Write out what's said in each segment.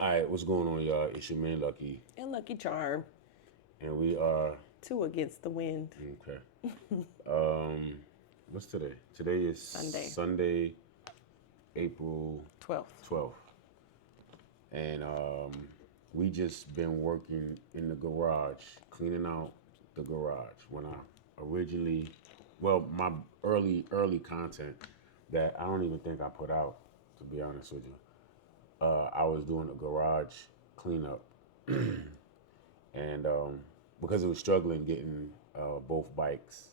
All right, what's going on, y'all? It's your man Lucky, And Lucky Charm. and we are Two against the wind. okay. Um, what's today? Today is Sunday. Sunday, April 12th. 12th, and we just been working in the garage, cleaning out the garage. When I originally, well, my early content that I don't even think I put out, to be honest with you. I was doing a garage cleanup, and because it was struggling getting both bikes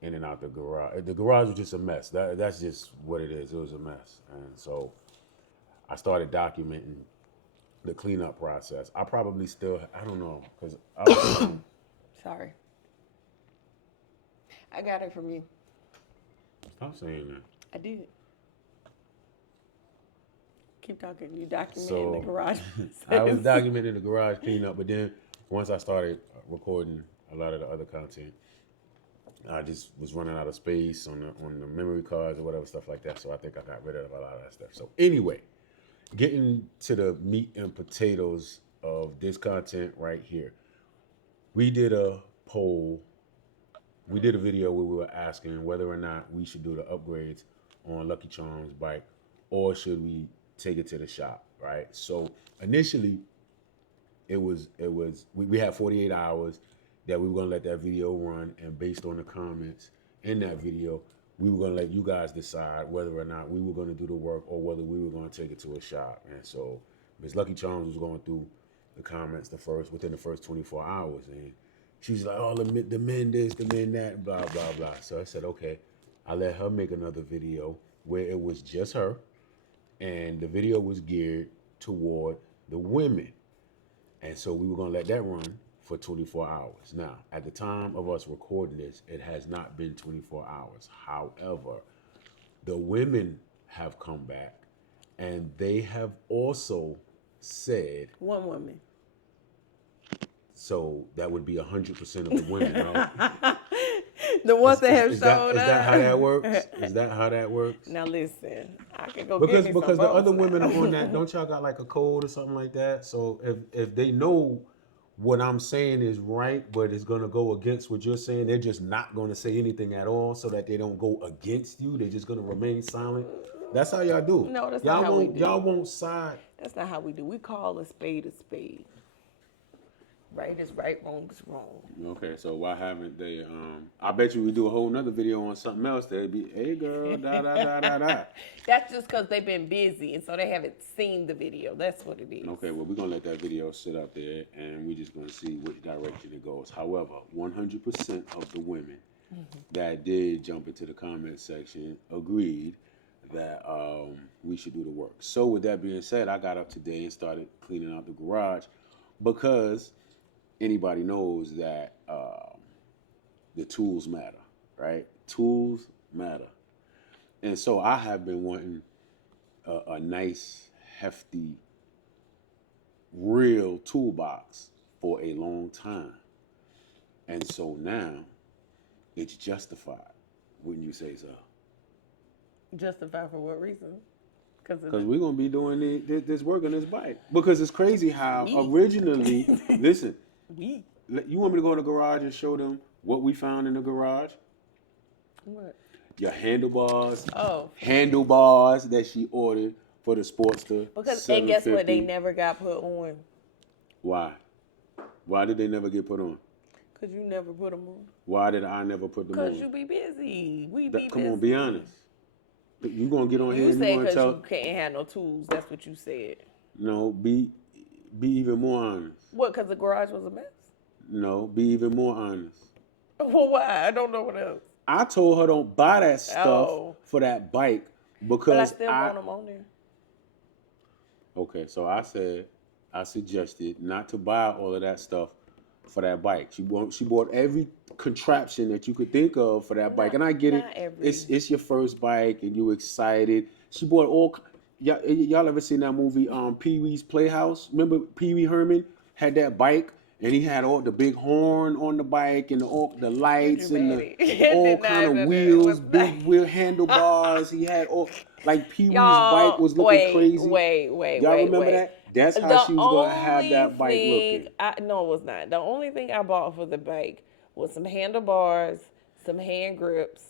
in and out the garage was just a mess. That's just what it is. It was a mess, and so I started documenting the cleanup process. I probably still, I don't know, because I was Sorry. I got it from you. stop saying that. I did. Keep talking. You documented So the garage I was process. documenting the garage cleanup, but then once I started recording a lot of the other content, I just was running out of space on the memory cards or whatever stuff like that. So I think I got rid of a lot of that stuff. So anyway, getting to the meat and potatoes of this content right here. We did a poll. We did a video where we were asking whether or not we should do the upgrades on Lucky Charm's bike, or should we take it to the shop, right? So initially, we had 48 hours that we were gonna let that video run, and based on the comments in that video, we were gonna let you guys decide whether or not we were gonna do the work or whether we were gonna take it to a shop. And so Miss Lucky Charms was going through the comments within the first 24 hours, and she's like, "Oh, the men this, the men that, blah blah blah." So I said, "Okay." I let her make another video where it was just her, and the video was geared toward the women. And so we were going to let that run for 24 hours. Now, at the time of us recording this, it has not been 24 hours. However, the women have come back, and they have also said, One woman. so that would be 100% of the women, right? The ones that have Is showed that how up. that works? Is that how that works? Now listen, I can go Because get me because some the other votes women now. are on that, don't y'all got like a code or something like that? So if they know what I'm saying is right, but it's gonna go against what you're saying, they're just not gonna say anything at all, so that they don't go against you. They're just gonna remain silent. That's how y'all do. No, that's Y'all not how we won't do. y'all won't side. That's not how we do. We call a spade a spade. Right is right, wrong is wrong. Okay, so why haven't they? I bet you we do a whole nother video on something else. They'd be, hey girl, da da da da da. That's just because they've been busy, and so they haven't seen the video. That's what it is. Okay, well, we're gonna let that video sit up there, and we're just gonna see which direction it goes. However, 100% of the women that did jump into the comment section agreed that we should do the work. So, with that being said, I got up today and started cleaning out the garage because anybody knows that the tools matter, right? Tools matter, and so I have been wanting a nice, hefty, real toolbox for a long time. And so now it's justified, wouldn't you say so? Justified for what reason? Because we're going to be doing this work on this bike. Because it's crazy how Me. originally, listen, We. you want me to go in the garage and show them what we found in the garage? What? Your handlebars. Oh. Handlebars that she ordered for the Sportster. Because, and guess what? They 750. never got put on. Why? Why did they never get put on? Because you never put them on. Why did I never put them on? Because you be busy. We be Come busy. on, be honest. You gonna get on here You and you said gonna because tell? you can't have no tools. That's what you said. No, be even more honest. What, because the garage was a mess? No, be even more honest. Well, why? I don't know what else. I told her don't buy that stuff Oh. for that bike But I because still want them on there. Okay, so I suggested not to buy all of that stuff for that bike. She bought every contraption that you could think of for that bike, and I get it. not every. It's your first bike, and you excited. She bought all. Y'all ever seen that movie Pee Wee's Playhouse? Remember Pee Wee Herman had that bike, and he had all the big horn on the bike, and all the lights and dramatic. all Did not kind of even- wheels, what's that? big wheel handlebars. He had all. Like Pee Wee's bike Y'all, was looking crazy. Y'all remember wait. that? That's how The she was gonna have only that bike thing looking. no, it was not. The only thing I bought for the bike was some handlebars, some hand grips.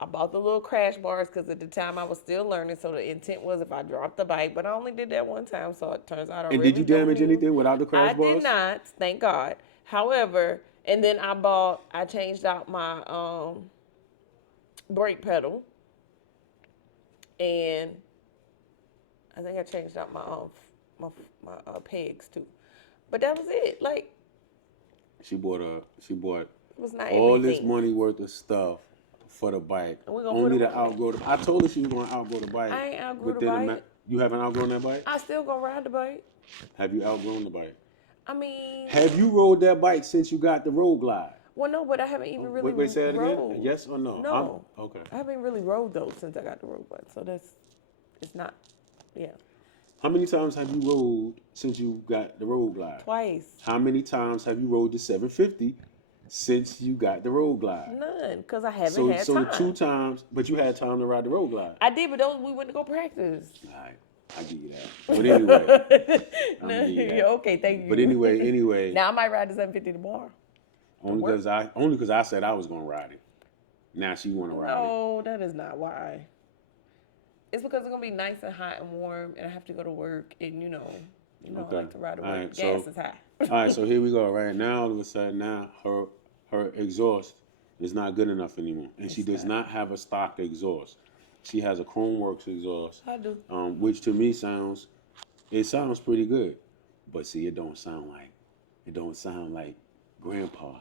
I bought the little crash bars because at the time I was still learning, so the intent was if I dropped the bike, but I only did that one time, so it turns out I And did really you don't damage need them. anything without the crash I did bars? not, thank God. However, and then I changed out my brake pedal, and I think I changed out my pegs too. But that was it. Like She bought it was not all this everything. money worth of stuff for the bike, And we're gonna put only them to on there. outgrow the. I told her she was gonna outgrow the bike. I ain't outgrew the Within bike. you haven't outgrown that bike? I still gonna ride the bike. Have you outgrown the bike? I mean, Have you rode that bike since you got the road glide? well, no, but I haven't even really Wait, say it again. rode. Yes or no? No, Okay. I haven't really rode though since I got the road bike. So it's not, yeah, How many times have you rode since you got the road glide? twice. How many times have you rode the 750 since you got the road glide? None, cause I haven't So, had so the time. 2 times, but you had time to ride the road glide. I did, but those we went to go practice. All right, I give you that. But anyway, I'm No, gonna give you yeah, that. okay, thank you. But anyway, Now I might ride the 750 tomorrow. only because I said I was gonna ride it. Now she wanna ride it. No, that is not why. It's because it's gonna be nice and hot and warm, and I have to go to work, and I Okay. like to ride to All work. right, Gas so- is high. All right, so here we go. Right now, all of a sudden, her exhaust is not good enough anymore, and she does not have a stock exhaust. She has a Chromeworks exhaust, I do. which to me sounds pretty good, but see, it don't sound like Grandpa.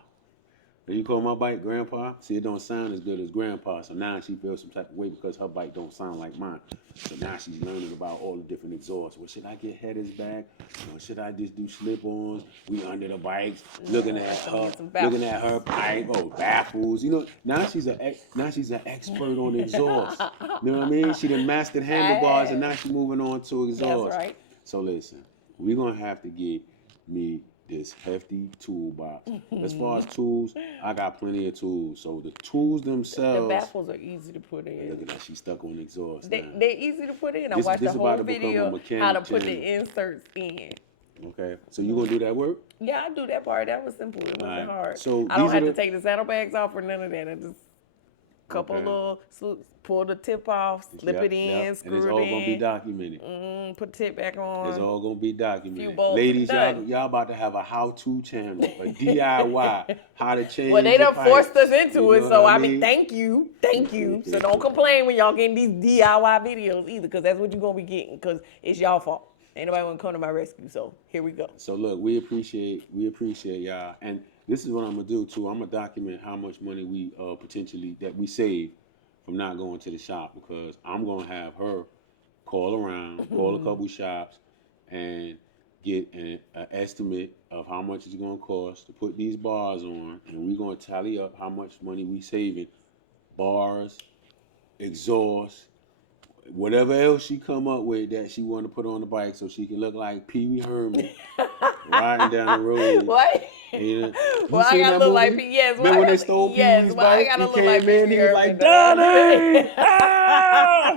You call my bike Grandpa? See, it don't sound as good as Grandpa. So now she feels some type of way because her bike don't sound like mine. So now she's learning about all the different exhausts. Well, should I get headers back? Or should I just do slip-ons? We under the bikes, looking at her bike. Oh, baffles. Now she's an expert on exhaust. You know what I mean? She done mastered handlebars, and now she's moving on to exhaust. That's right. So listen, we're gonna have to get me this hefty toolbox. As far as tools, I got plenty of tools. So the tools themselves. The baffles are easy to put in. Look at that, she's stuck on exhaust. They're easy to put in. I This- watched this the about whole to become a video mechanic how to put channel. the inserts in. Okay, so you gonna do that work? Yeah, I do that part. That was simple. It wasn't Alright, hard. so I don't these have are to the- take the saddlebags off or none of that. I just couple Okay. little pull the tip off, slip Yep, it in, yep. screw And it's it all in. gonna be documented. Put the tip back on. It's all gonna be documented. Few bolts, Ladies, done. y'all about to have a how-to channel, a DIY, how to change. Well, they your done forced pipes. us into You it, know so what I mean, thank you. So don't complain when y'all getting these DIY videos either, because that's what you're gonna be getting, because it's y'all fault. Ain't nobody wanna come to my rescue, so here we go. So look, we appreciate y'all, and this is what I'm gonna do too. I'm gonna document how much money we potentially that we save from not going to the shop, because I'm gonna have her call around, call a couple shops, and get an estimate of how much it's gonna cost to put these bars on, and we're gonna tally up how much money we saving, bars, exhaust, whatever else she come up with that she want to put on the bike so she can look like Pee Wee Herman riding down the road. What? You know, Well, I seen gotta that look like movie? yes. Remember when they stole Pee Wee's well, I bike? gotta He look came like in, Pee he was Wee like, Herman,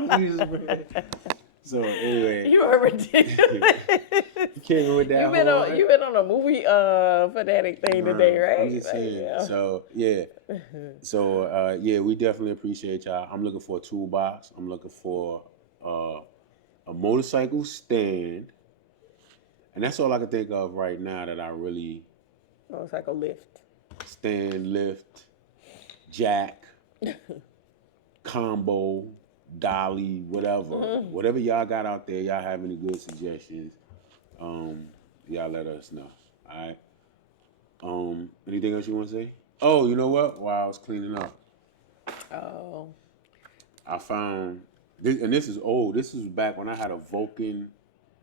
Donnie! He was- So anyway, You are ridiculous. he came in with that hard. You been on a movie fanatic thing today, right? I'm just saying. yeah. So yeah. So yeah, we definitely appreciate y'all. I'm looking for a toolbox. I'm looking for a motorcycle stand. And that's all I can think of right now that I really Motorcycle lift. stand, lift, jack, combo, dolly, whatever. Whatever y'all got out there, y'all have any good suggestions, y'all let us know. All right. Anything else you want to say? Oh, you know what? While I was cleaning up, Oh. I found this, and this is old. This is back when I had a Vulcan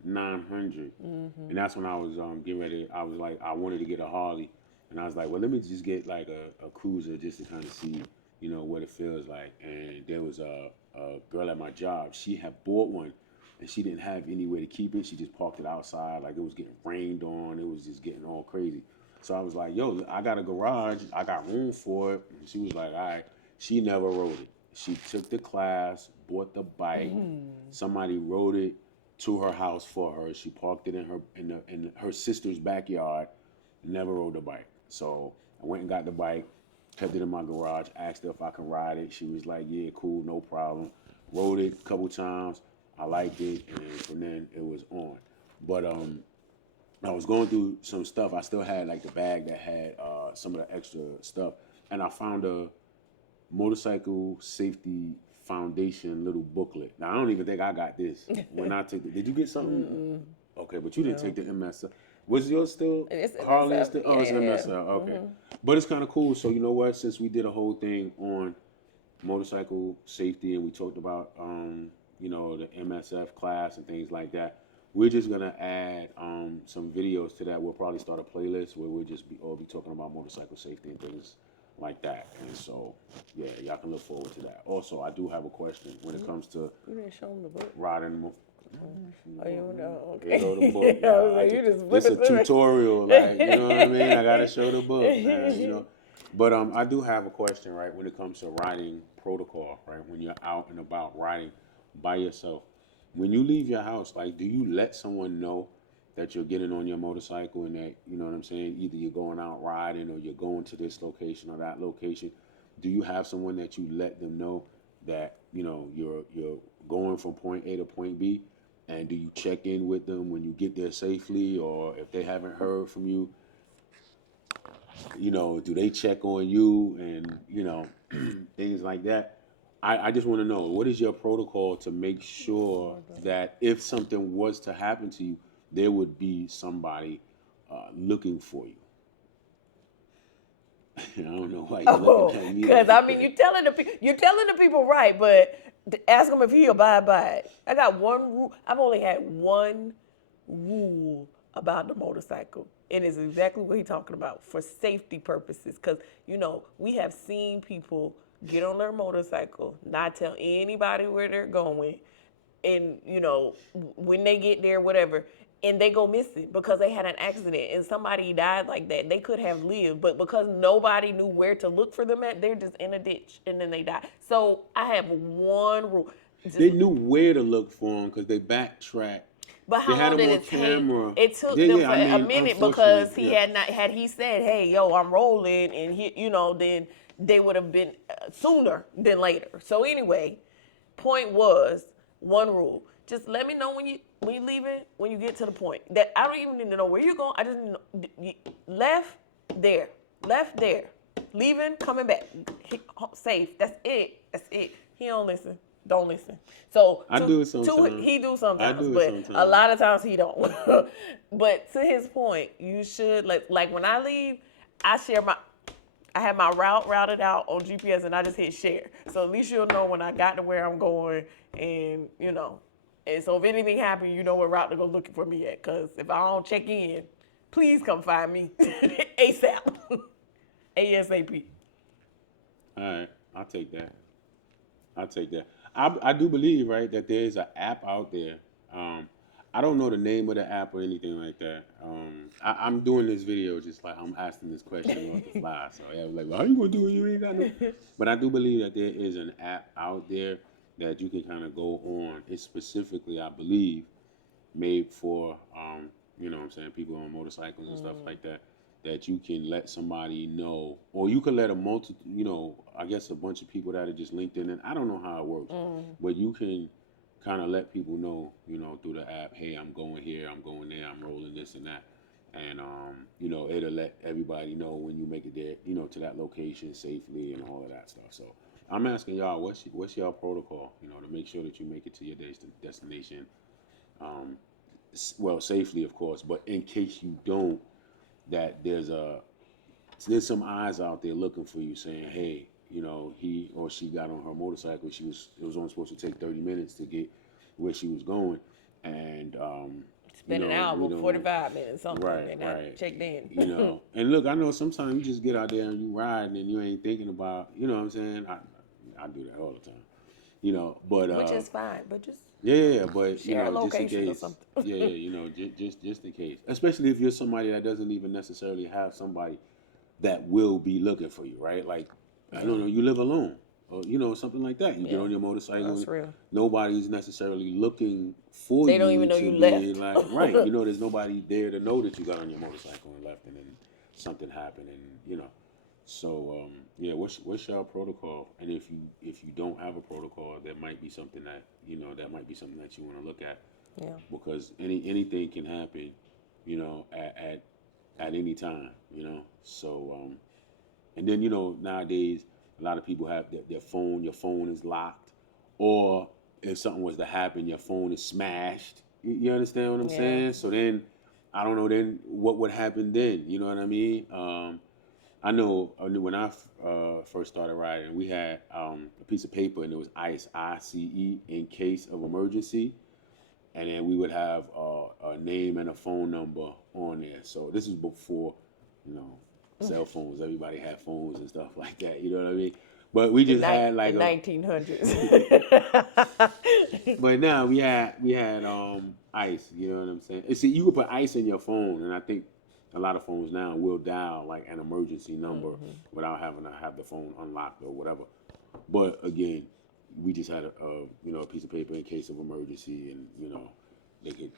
900, and that's when I was getting ready. I was like, I wanted to get a Harley, and I was like, well, let me just get like a cruiser just to kind of see, what it feels like. And there was a girl at my job. She had bought one, and she didn't have anywhere to keep it. She just parked it outside, like it was getting rained on. It was just getting all crazy. So I was like, yo, I got a garage. I got room for it. And she was like, all right. She never rode it. She took the class, bought the bike. Somebody rode it to her house for her. She parked it in her sister's backyard. Never rode the bike. So I went and got the bike, kept it in my garage, asked her if I could ride it. She was like, yeah, cool, no problem. Rode it a couple times. I liked it, and from then it was on. But I was going through some stuff. I still had like the bag that had some of the extra stuff, and I found a motorcycle safety foundation little booklet. Now I don't even think I got this when I took it. Did you get something? Okay, but you didn't take the MSF. Was yours still? It's Harley MSF. still? Oh, it's Yeah. MSF. Okay, but it's kind of cool. So you know what? Since we did a whole thing on motorcycle safety and we talked about the MSF class and things like that, we're just gonna add some videos to that. We'll probably start a playlist where we'll just all be talking about motorcycle safety and things like that. And so, yeah, y'all can look forward to that. Also, I do have a question when it comes to You didn't show them the book. riding. Oh, you know, There okay. go the book. I was Nah, like, you just this a flipping through it. tutorial, like, you know what I mean? I gotta show the book. But I do have a question, right? When it comes to riding protocol, right? When you're out and about riding by yourself, when you leave your house, like, do you let someone know that you're getting on your motorcycle and that, you know what I'm saying? Either you're going out riding or you're going to this location or that location. Do you have someone that you let them know that, you're going from point A to point B? And do you check in with them when you get there safely, or if they haven't heard from you, do they check on you and, things like that? I just want to know, what is your protocol to make sure that if something was to happen to you, there would be somebody looking for you? I don't know why you're looking at me. Because like I mean, that. you're telling the people right, but ask them if he abide by it. I got one rule. I've only had one rule about the motorcycle, and it's exactly what he's talking about for safety purposes. Because we have seen people get on their motorcycle, not tell anybody where they're going, and when they get there, whatever, and they go missing because they had an accident and somebody died like that. They could have lived, but because nobody knew where to look for them at, they're just in a ditch and then they die. So I have one rule. They knew where to look for them because they backtracked. But how They had long them did on it camera. take? It took Yeah, them yeah, for I a mean, minute because unfortunately, he yeah. had not had he said, "Hey, yo, I'm rolling," and then they would have been sooner than later. So anyway, point was one rule: just let me know when you leaving, when you get to the point. That I don't even need to know where you're going. I just need to know, left there, leaving, coming back, safe. That's it. He don't listen. Don't listen. So I do it sometimes. he do sometimes, I do it but sometimes. a lot of times he don't. But to his point, you should like when I leave, I have my route routed out on GPS and I just hit share. So at least you'll know when I got to where I'm going, and and so if anything happens, you know what route to go looking for me at. Cause if I don't check in, please come find me ASAP, ASAP. All right, I'll take that. I do believe, right, that there is an app out there. I don't know the name of the app or anything like that. I'm doing this video just like I'm asking this question off the fly. So yeah, like, well, how you gonna do it? You ain't got no. But I do believe that there is an app out there that you can kind of go on. It's specifically, I believe, made for what I'm saying, people on motorcycles and stuff like that. That you can let somebody know, or you can let I guess a bunch of people that are just linked in. And I don't know how it works, but you can kind of let people know, through the app, hey, I'm going here, I'm going there, I'm rolling this and that, and it'll let everybody know when you make it there, to that location safely and all of that stuff. So I'm asking y'all, what's y'all protocol, to make sure that you make it to your destination, safely, of course, but in case you don't, that there's some eyes out there looking for you, saying, hey, he or she got on her motorcycle. It was only supposed to take 30 minutes to get where she was going, and Spend an hour, 45 minutes, something, right, and right. I checked in. And look, I know sometimes you just get out there and you ride and you ain't thinking about, what I'm saying. I do that all the time, but Which is fine, but just yeah, but share a just in location or case, something. just in case, especially if you're somebody that doesn't even necessarily have somebody that will be looking for you, right? Like, I don't know, you live alone. or something like that. You get Yeah, on your motorcycle, that's and real. nobody's necessarily looking for They don't you even know to you be left. like, right. There's nobody there to know that you got on your motorcycle and left, and then something happened, and So yeah, what's your protocol? And if you don't have a protocol, that might be something that that might be something that you want to look at, Yeah. because anything can happen, at any time, So and then nowadays a lot of people have their phone. Your phone is locked, or if something was to happen, your phone is smashed. You understand what I'm Yeah. saying? So then I don't know. Then what would happen then? You know what I mean? I knew when I first started riding, we had a piece of paper and it was ICE, in case of emergency, and then we would have a name and a phone number on there. So this is before, you know, cell phones. Everybody had phones and stuff like that. You know what I mean? But we just had like In a. 1900s. But now we had ice. You know what I'm saying? And see, you could put ice in your phone, and I think a lot of phones now will dial like an emergency number without having to have the phone unlocked or whatever. But again, we just had a piece of paper in case of emergency, and they could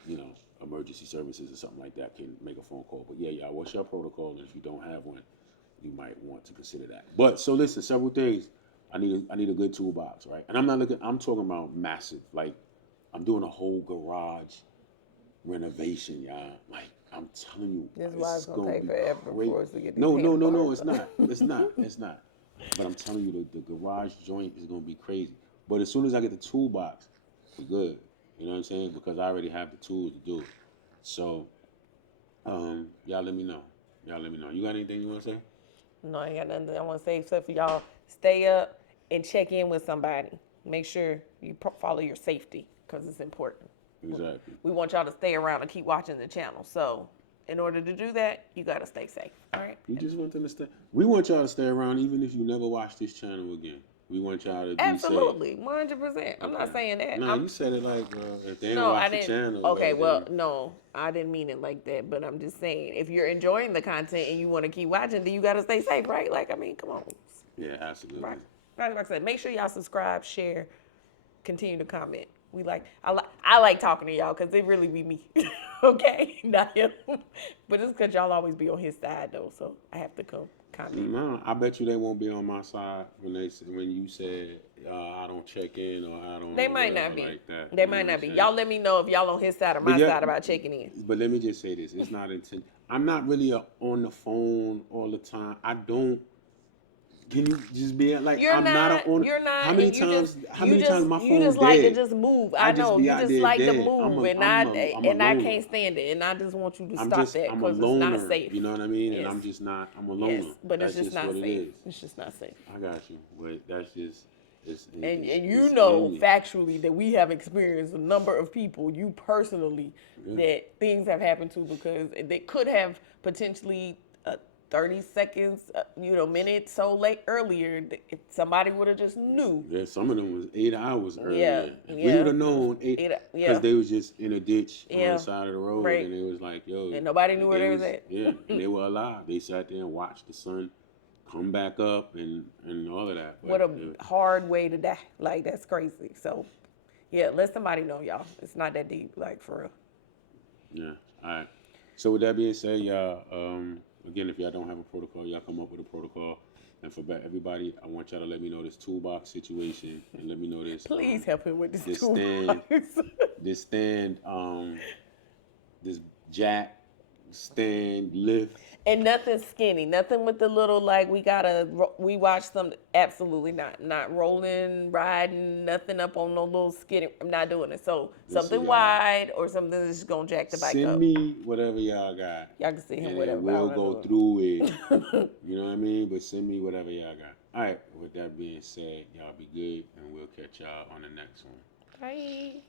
emergency services or something like that can make a phone call. But yeah, what's your protocol? And if you don't have one, you might want to consider that. But so listen, several things. I need a good toolbox, right? And I'm not looking. I'm talking about massive. Like I'm doing a whole garage renovation, y'all. Like I'm telling you, This is why it's gonna take be forever great. for us to get these No, no, no, no. handlebars. It's not. It's not. It's not. But I'm telling you, the garage joint is gonna be crazy. But as soon as I get the toolbox, we're good. You know what I'm saying? Because I already have the tools to do it. So, y'all let me know. Y'all let me know. You got anything you want to say? No, I ain't got nothing I want to say except for y'all stay up and check in with somebody. Make sure you follow your safety because it's important. Exactly. We want y'all to stay around and keep watching the channel. So, in order to do that, you got to stay safe. All right? You just want them to stay. We want y'all to stay around even if you never watch this channel again. We want y'all to be Absolutely, safe. 100%. I'm not saying that. No, you said it like if they don't No, I watch the didn't. channel. Okay, well, then no, I didn't mean it like that. But I'm just saying, if you're enjoying the content and you want to keep watching, then you got to stay safe, right? Like, I mean, come on. yeah, absolutely. Right. Like I said, make sure y'all subscribe, share, continue to comment. I like talking to y'all because it really be me, okay, not him. But it's because y'all always be on his side though, so I have to come comment. No, I bet you they won't be on my side when you said I don't check in or I don't They or might whatever not be. like that. They You know might what I'm not be. saying? Y'all let me know if y'all on his side or my side about checking in. But let me just say this: it's not intent. I'm not really on the phone all the time. I don't. Can you just be like You're I'm not not. on? You're How not, many and times? How many times my you phone just like to dead? just move. I I just know be you out just there like to dead. move, I'm a and I loner. can't stand it. And I just want you to I'm stop just that I'm a because it's not loner. safe. You know what I mean? And Yes, I'm just not. I'm a yes, loner. but it's That's just just what not it safe. is. It's just not safe. I got you, but that's just And you it's know in me. factually that we have experienced a number of people, you personally, that things have happened to because they could have potentially 30 seconds, minutes so late earlier. If somebody would have just knew. Yeah, some of them was 8 hours Yeah, earlier. If we yeah, would have known yeah, because they was just in a ditch on yeah, the side of the road, right. and it was like, yo, And nobody knew where they they was was at. yeah, and they were alive. They sat there and watched the sun come back up and all of that. What But a hard way to die. Like, that's crazy. So, yeah, let somebody know, y'all. It's not that deep, like, for real. yeah, all right. So with that being said, y'all, again, if y'all don't have a protocol, y'all come up with a protocol. And for everybody, I want y'all to let me know this toolbox situation and let me know this. Please help him with this This toolbox. this stand, this jack, stand, lift. And nothing skinny, nothing with the little like we watched some. Absolutely not rolling, riding, nothing up on no little skinny. I'm not doing it. So Listen, something y'all, wide or something that's just gonna jack the bike send up. me whatever y'all got, Y'all can see him and whatever. then we'll go through it. You know what I mean? But send me whatever y'all got. All right. With that being said, y'all be good, and we'll catch y'all on the next one. Bye.